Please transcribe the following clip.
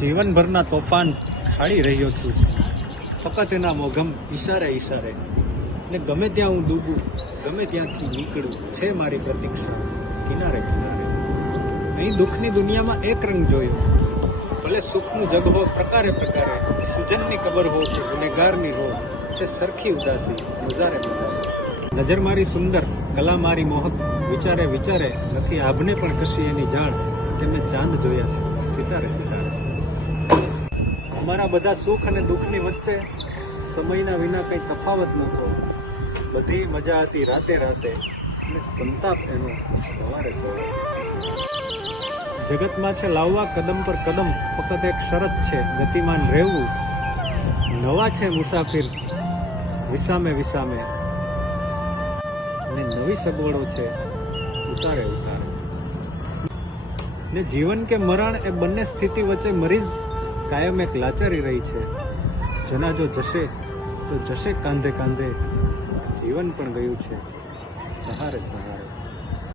જીવનભરના તોફાન ખાડી રહ્યો છું. ફક્ત એના મોઘમ ઈશારે ઈશારે. ને ગમે ત્યાં હું ડૂબું, ગમે ત્યાંથી નીકળું, છે મારી પ્રતીક્ષા. કિનારે કિનારે. અહીં દુઃખની દુનિયામાં એક રંગ જોયો. ભલે સુખનું જગ હો, પ્રકારે પ્રકારે. સુજનની કબર હો કે ગુનેગારની હો, છે સરખી ઉદાસી, મજારે મજારે. નજર મારી સુંદર, કલા મારી મોહક. વિચારે વિચારે નથી, આભને પણ કશી એની જાણ કે મેં ચાંદ જોયા છે, સિતારે સિતારે. અમારા બધા સુખ અને દુઃખની વચ્ચે સમયના વિના કંઈ તફાવત નહોતો બધી મજા હતી રાતે રાતે. અને સંતાપ એનો સવારે સવારે. જગતમાં છે લાવવા કદમ પર કદમ. ફક્ત એક શરત છે, ગતિમાન રહેવું. નવા છે મુસાફિર. વિસામે વિસામે. અને નવી સગવડો છે, ઉતારે ઉતારે. ને જીવન કે મરણ એ બંને સ્થિતિ વચ્ચે મરીઝ કાયમ એક લાચારી રહી છે. જનાજો જશે, તો જશે કાંધે કાંધે. જીવન પણ ગયું છે. સહારે સહારે.